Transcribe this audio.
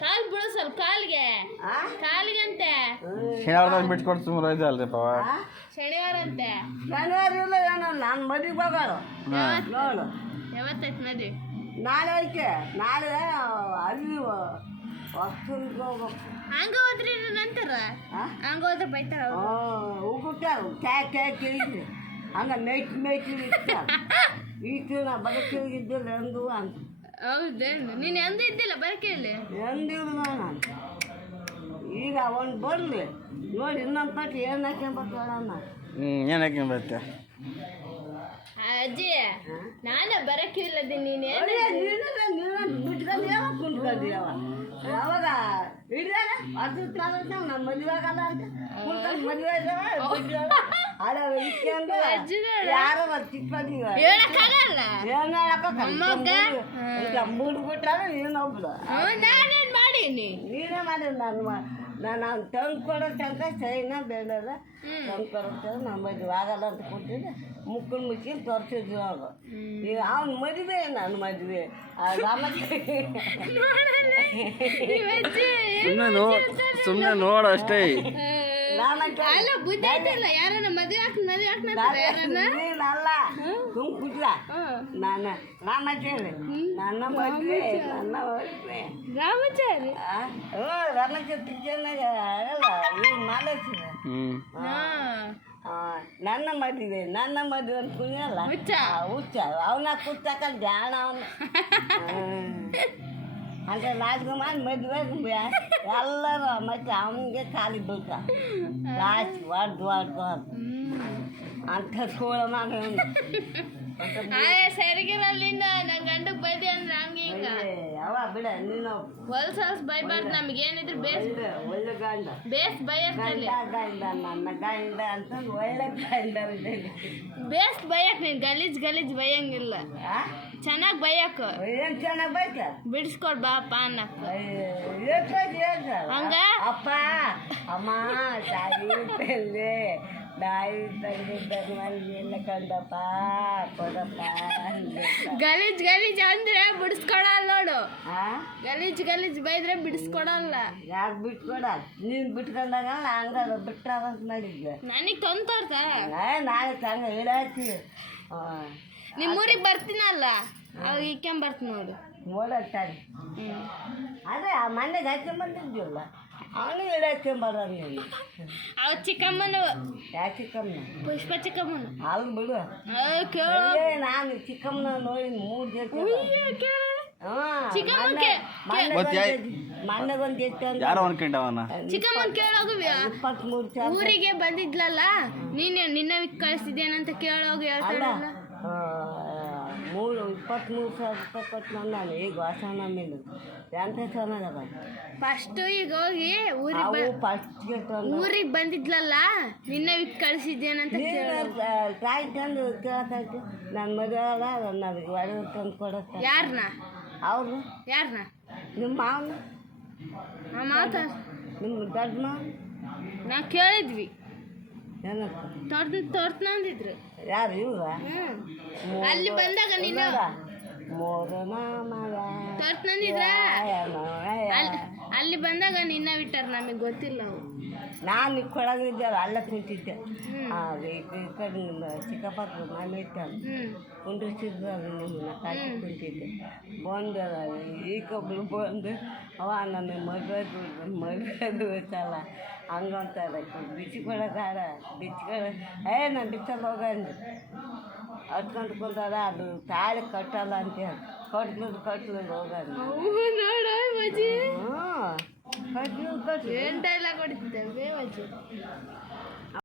ಕಾಲ್ ಬಿಡಿಸಲ್ ಕಾಲ್ಗೆ ಕಾಲಿಗಂತೆ ಶನಿವಾರ ಬಿಟ್ಕೊಡ್ತು ರಜೆ ಅಲ್ರಿ ಪವ ಶನಿವಾರ ಅಂತೆ ಶನಿವಾರ ಇಲ್ಲ ಏನೋ ನಾನು ಮದುವೆಗೆ ಹೋಗೋದು ನೋಡು ಯಾವತ್ತೈತೆ ಮದುವೆ ನಾಳೆ ಐತೆ ನಾಳೆ ಅಲ್ಲಿ ಹೊಸ್ತಿಗೆ ಹೋಗ್ಬೇಕು ಹಂಗ ಹೋದ್ರಿ ನಂತರ ಹಂಗ ಹೋದ್ರೆ ಬೈತಾರ ಹೋಗ್ಬಿಟ್ಟಾರು ಕ್ಯಾ ಕೇಳಿದ್ರಿ ಹಂಗೆ ಮೇಯ್ತಿ ಇರ್ತಾರೆ ಈಚು ನಾ ಬದುಕಿದ್ದಿಲ್ಲ ಎಂದು ಅಂತ ಹೌದೇನು ನೀನು ಎಂದೂ ಇದ್ದಿಲ್ಲ ಬರಕೇಳಿ ಎಂದಿಲ್ಲ ನಾನು ಈಗ ಒಂದು ಬರಲಿ ನೋಡಿ ಇನ್ನೊಂದು ಪಟ್ಟು ಏನು ಹಾಕ್ಕೊಂಬರ್ತಾಳನ್ನ ಏನು ಹಾಕ್ಕೊಂಬತ್ತೆ ಅಜ್ಜಿ ನಾನೇ ಬರಕಿಲ್ಲದೆ ನೀನು ಬಿಟ್ಕೊಂಡು ಯಾವಾಗ ಕುಂತ್ಕೊಂಡಿಯವ ಯಾವಾಗ ಹಿಡಿದಾಗ ಅದು ನಮ್ಮ ಮದುವೆ ಆಗಲ್ಲ ಅಂತ ಕುಂತ್ಕೊಂಡು ಮದುವೆ ಅಲ್ಲ ಇಟ್ಕೊಂಡು ಯಾರೋ ಚಿಕ್ಕದಿವ ಹೇಳಕ್ಕಾಗಲ್ಲ ಏನು ಹೇಳಕ್ಕ ಮುಡ್ಬಿಟ್ರೆ ನೀನೊಬ್ಳು ನಾನೇನು ಮಾಡೀನಿ ನೀನೇ ಮಾಡಿ ನಾನು ತಂದು ಕೊಡೋ ತನಕ ಸೈನ ಬೇಡಲ್ಲ ತಂದು ಕೊಡೋ ನಮ್ಮ ಮದುವೆ ಆಗಲ್ಲ ಅಂತ ಕೊಟ್ಟಿದ್ದೆ ಮುಕ್ಕಳು ಮುಚ್ಕೊಂಡು ತೋರಿಸಿದ್ವಿ ಅವಾಗ ಈಗ ಅವ್ನ ಮದುವೆ ನನ್ನ ಮದುವೆ ಸುಮ್ಮನೆ ನೋಡು ಅಷ್ಟೇ ಅಲ್ಲ ಬುದ್ಧಿ ಐತಲ್ಲ ಯಾರನ್ನ ಮದುವೆ ನೀನಲ್ಲ ತುಂಬ ಕುಟ್ಲ ನಾನು ರಾಮಾಚಾರಿ ನನ್ನ ಮದುವೆ ನನ್ನ ಮದುವೆ ರಾಮಾಚಾರಿ ರಾಮಾಚಾರಿ ಪಿಕ್ಚರ್ನಾಗ ಅಲ್ಲ ಈಗ ಮಾಲಕ್ಷ್ಮಿ ನನ್ನ ಮದುವೆ ಅಂತ ಕುಣಿಯಲ್ಲ ಹುಚ್ಚ ಅವನ ಕುಚ್ಚಕಲ್ ಜಾಣ ಅವನು ಅಂತ ರಾಜ್ಕುಮಾರ್ ಮದುವೆ ಎಲ್ಲರೂ ಮತ್ತೆ ಅವನಿಗೆ ಖಾಲಿ ಬೀಳ್ತ ಲಾಸ್ಟ್ ವಾಡ್ದು ಅಂತ ಸೋಳ ಮಗ ಸರಿಗಿರಲ್ಲಿಂದ ನನ್ನ ಗಂಡಕ್ಕೆ ಬೈದೆ ಅಂದ್ರೆ ಹಂಗೆ ಹಿಂಗ ಯಾವ ಬಿಡ ನೀನು ಹೊಲ್ಸಲ್ಸ್ ಬೈಬಾರ್ದು ನಮ್ಗೇನಿದ್ರು ಒಳ್ಳೆ ಗಂಡ ಬೇಸ್ ಬೈಯಕ್ಕಲ್ಲಿ ಗಂಡ ನನ್ನ ಗಂಡ ಅಂತ ಒಳ್ಳೆ ಗಂಡ ಬೇಸ್ ಬೈಯಕ್ ನೀನು ಗಲೀಜ್ ಬೈಯಂಗಿಲ್ಲ ಚೆನ್ನಾಗಿ ಬೈಯಕ್ಕ ಏನು ಚೆನ್ನಾಗಿ ಬೈತ ಬಿಡಿಸ್ಕೊಡ್ ಬಾಪ ಅನ್ನಕ್ಕ ಹಂಗ ಅಪ್ಪ ಅಮ್ಮ ತಾಯಿ ಪೆಲ್ಲೆ ನಾಯಿ ತಂದಿದ್ದ ಕಂಡಪ್ಪ ಕೊಡಪ್ಪ ಗಲೀಜ್ ಅಂದ್ರೆ ಬಿಡಿಸ್ಕೊಡಲ್ಲ ನೋಡು ಗಲೀಜ್ ಬೈದ್ರೆ ಬಿಡಿಸ್ಕೊಡಲ್ಲ ಯಾಕೆ ಬಿಟ್ಕೊಡ ನೀನು ಬಿಟ್ಕೊಂಡಾಗಲ್ಲ ಹಂಗ ಬಿಟ್ಟಾರಂತ ಮಾಡಿದ್ದೆ ನನಗೆ ತೊಂತರ್ತ ನಾಳೆ ಹಂಗ ಹೇಳಾಯ್ತೀವಿ ನಿಮ್ಮೂರಿಗೆ ಬರ್ತೀನಲ್ಲ ಅವಾಗ ಇಕ್ಕೊಂಬರ್ತೀನಿ ನೋಡು ಓಡಾಡ್ತಾರೆ ಅದೇ ಆ ಮನೆಗೆ ಹಾಕ್ಕೊಂಬಂದಿದ್ಯಲ್ಲ ಅವನು ಹಿಡಿಯಾಕ್ಕೊಂಬರೋದು ನೀನು ಅವ ಚಿಕ್ಕಮ್ಮನ ಯಾ ಚಿಕ್ಕಮ್ಮನ ಪುಷ್ಪ ಚಿಕ್ಕಮ್ಮನ ಅಲ್ಲಿ ಬಿಡು ನಾನು ಚಿಕ್ಕಮ್ಮನ ನೋಡಿ 3 ಮಣ್ಣಗೊಂದು ಚಿಕ್ಕಮ್ಮನ ಕೇಳೋಗುವ 23 ಊರಿಗೆ ಬಂದಿದ್ಲಲ್ಲ ನಿನ್ನ ಕಳಿಸಿದ್ದೇನಂತ ಕೇಳೋಗ ಹೇಳ್ತಾಳಲ್ಲ 23,000 ರೂಪಾಯಿ ಕೊಟ್ಟು ನಾನು ಈಗ ವಾಸನ ಮೇಲೆ ಎಂತ ಚೆನ್ನಾಗದ ಫಸ್ಟ್ ಈಗ ಹೋಗಿ ಊರಿಗೆ ಬಂದಿದ್ಲಲ್ಲ ನಿನ್ನ ಕಳಿಸಿದ್ದೇನಂತ ತಾಯಿ ತಂದು ಕೇಳತ್ತಾಯ್ತು ನನ್ನ ಮದುವೆ ಅಲ್ಲ ನನಗೆ ಒಡವೆ ತಂದು ಕೊಡತ್ತ ಯಾರನ್ನ ಅವರು ಯಾರನ್ನ ನಿಮ್ಮ ಮಾವನ ನಿಮ್ಮ ದೊಡ್ಡ ಮಾವ ನಾ ಕೇಳಿದ್ವಿ ಏನಂತ ತೋರ್ತಂದಿದ್ರು ಯಾರು ಇವ್ರ ಅಲ್ಲಿ ಬಂದಾಗ ನೀನು ತೋರ್ತಂದಿದ್ರ ಅಲ್ಲಿ ಬಂದಾಗ ನಿನ್ನ ಬಿಟ್ಟಾರ ನಮಗೆ ಗೊತ್ತಿಲ್ಲ ಅವು ನಾನು ಕೊಡಗಿದ್ದೆಲ್ಲ ಅಲ್ಲ ಕುಂತಿದ್ದೆ ಈ ಕಡೆ ನಿಮ್ಮ ಚಿಕ್ಕಪ್ಪ ಮನೆ ಇಟ್ಟಾಗ ಕುಂಡಿಸಿದ್ರು ನಿಮ್ಮನ್ನ ಕಾಯ್ತು ಕುಂತಿದ್ದೆ ಬಂದ ಈಗೊಬ್ಳು ಬಂದು ಅವ ನನ್ನ ಮದುವೆ ಗೊತ್ತಲ್ಲ ಹಂಗಂತಾರೆ ಬಿಚ್ಕೊಳಕಾಡ ನಾನು ಬಿಚ್ಚಲ್ಲಿ ಹೋಗಂದು ಹತ್ಕೊಂಡು ಕುಂತಾರ ಅದು ತಾಳಿ ಕಟ್ಟಲ್ಲ ಅಂತ ಹೇಳಿ ಕಟ್ಲಿಲ್ಲ ಹೋಗಂದು ಕಟ್ಲು ಏನು ಡೈಲಾಗ್ ಹೊಡಿತಿದ್ದೆ